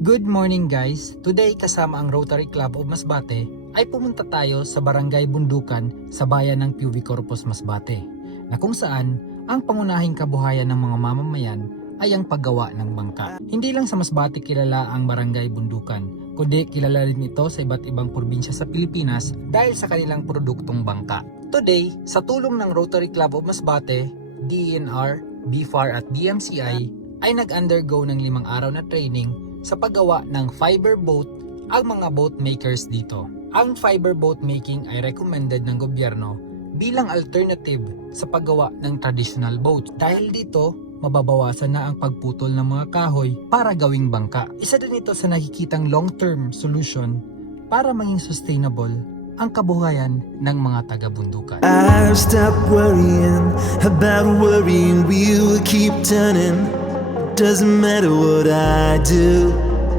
Good morning guys! Today kasama ang Rotary Club of Masbate ay pumunta tayo sa Barangay Bundukan sa bayan ng PUV Corpus Masbate na kung saan ang pangunahing kabuhayan ng mga mamamayan ay ang paggawa ng bangka. Hindi lang sa Masbate kilala ang Barangay Bundukan, kundi kilala rin ito sa iba't ibang probinsya sa Pilipinas dahil sa kanilang produktong bangka. Today, sa tulong ng Rotary Club of Masbate, DENR, BFAR at DMCI ay nag-undergo ng 5 araw na training sa paggawa ng fiber boat ang mga boat makers dito. Ang fiber boat making ay recommended ng gobyerno bilang alternative sa paggawa ng traditional boat. Dahil dito, mababawasan na ang pagputol ng mga kahoy para gawing bangka. Isa din ito sa nakikitang long-term solution para maging sustainable ang kabuhayan ng mga taga-bundukan. I've stopped worrying about worrying, we will keep turning. Doesn't matter what I do,